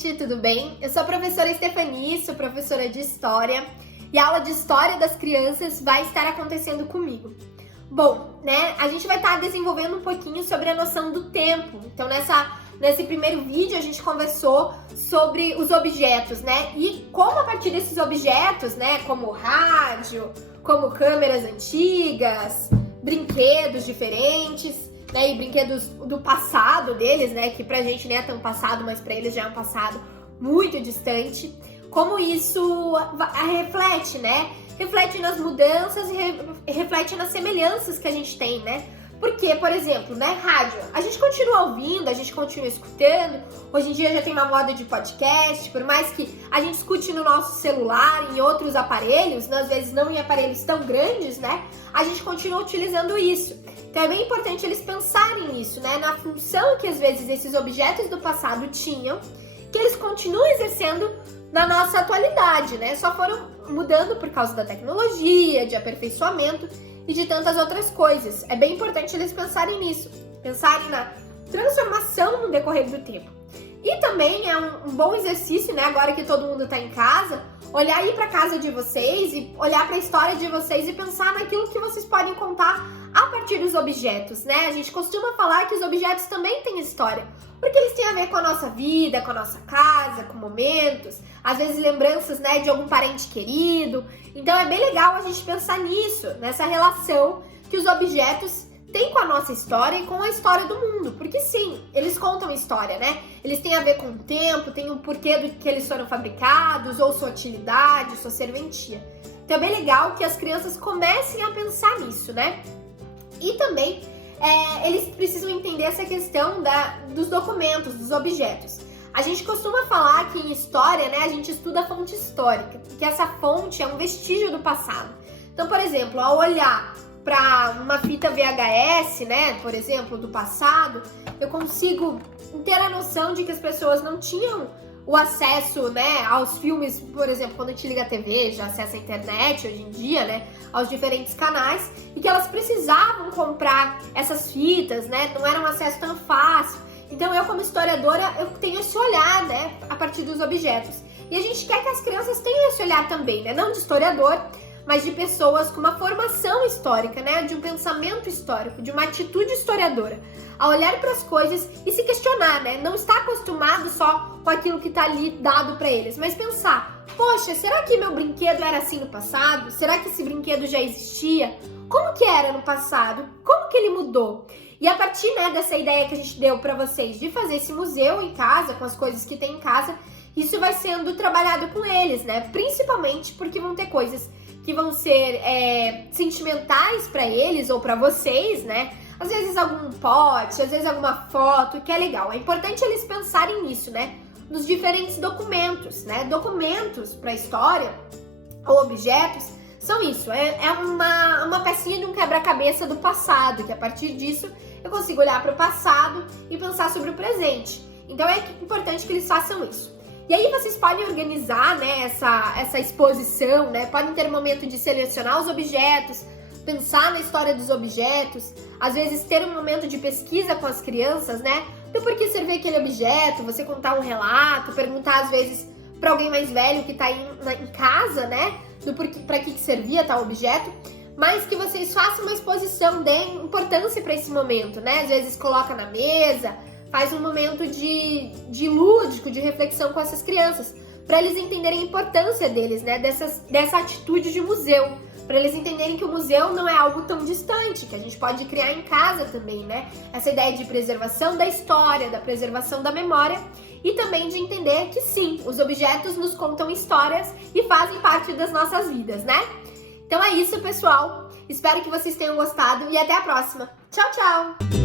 gente, tudo bem? Eu sou a professora Stephanie, sou professora de História e a aula de História das Crianças vai estar acontecendo comigo. Bom, a gente vai estar desenvolvendo um pouquinho sobre a noção do tempo. Então, nesse primeiro vídeo, a gente conversou sobre os objetos, E como a partir desses objetos, como rádio, como câmeras antigas, brinquedos diferentes, e brinquedos do passado deles, que pra gente nem é tão passado, mas pra eles já é um passado muito distante. Como isso reflete, Reflete nas mudanças e reflete nas semelhanças que a gente tem, Porque, por exemplo, rádio, a gente continua ouvindo, a gente continua escutando. Hoje em dia já tem uma moda de podcast, por mais que a gente escute no nosso celular, em outros aparelhos, às vezes não em aparelhos tão grandes, A gente continua utilizando isso. Então é bem importante eles pensarem nisso, Na função que às vezes esses objetos do passado tinham, que eles continuam exercendo na nossa atualidade, Só foram mudando por causa da tecnologia, de aperfeiçoamento e de tantas outras coisas. É bem importante eles pensarem nisso, pensarem na transformação no decorrer do tempo. E também é um bom exercício, agora que todo mundo está em casa, olhar aí para a casa de vocês e olhar para a história de vocês e pensar naquilo que vocês podem contar a partir dos objetos, A gente costuma falar que os objetos também têm história, porque eles têm a ver com a nossa vida, com a nossa casa, com momentos, às vezes lembranças, de algum parente querido. Então é bem legal a gente pensar nisso, nessa relação que os objetos têm com a nossa história e com a história do mundo, porque sim, eles contam história, Eles têm a ver com o tempo, tem o porquê do que eles foram fabricados, ou sua utilidade, sua serventia. Então é bem legal que as crianças comecem a pensar nisso, E também eles precisam entender essa questão dos documentos, dos objetos. A gente costuma falar que em história, a gente estuda a fonte histórica, que essa fonte é um vestígio do passado. Então, por exemplo, ao olhar para uma fita VHS, por exemplo, do passado, eu consigo ter a noção de que as pessoas não tinham o acesso, aos filmes, por exemplo, quando a gente liga a TV, já acessa a internet hoje em dia, aos diferentes canais, e que elas precisavam comprar essas fitas, não era um acesso tão fácil. Então eu, como historiadora, eu tenho esse olhar, a partir dos objetos. E a gente quer que as crianças tenham esse olhar também, não de historiador, mas de pessoas com uma formação histórica, de um pensamento histórico, de uma atitude historiadora, a olhar para as coisas e se questionar, não estar acostumado só com aquilo que está ali dado para eles, mas pensar, poxa, será que meu brinquedo era assim no passado? Será que esse brinquedo já existia? Como que era no passado? Como que ele mudou? E a partir dessa ideia que a gente deu para vocês de fazer esse museu em casa, com as coisas que tem em casa, isso vai sendo trabalhado com eles, Principalmente porque vão ter coisas que vão ser sentimentais para eles ou para vocês, Às vezes algum pote, às vezes alguma foto, que é legal. É importante eles pensarem nisso, Nos diferentes documentos, Documentos para história ou objetos são isso. É uma pecinha de um quebra-cabeça do passado, que a partir disso eu consigo olhar para o passado e pensar sobre o presente. Então é importante que eles façam isso. E aí vocês podem organizar, essa exposição, Podem ter um momento de selecionar os objetos, pensar na história dos objetos, às vezes ter um momento de pesquisa com as crianças, Do porquê servir aquele objeto, você contar um relato, perguntar às vezes para alguém mais velho que está aí em casa, Do porquê, para que servia tal objeto, mas que vocês façam uma exposição, deem importância para esse momento, Às vezes coloca na mesa, faz um momento de lúdico, de reflexão com essas crianças, para eles entenderem a importância deles, dessa atitude de museu, para eles entenderem que o museu não é algo tão distante, que a gente pode criar em casa também, Essa ideia de preservação da história, da preservação da memória, e também de entender que sim, os objetos nos contam histórias e fazem parte das nossas vidas, Então é isso, pessoal. Espero que vocês tenham gostado e até a próxima. Tchau, tchau!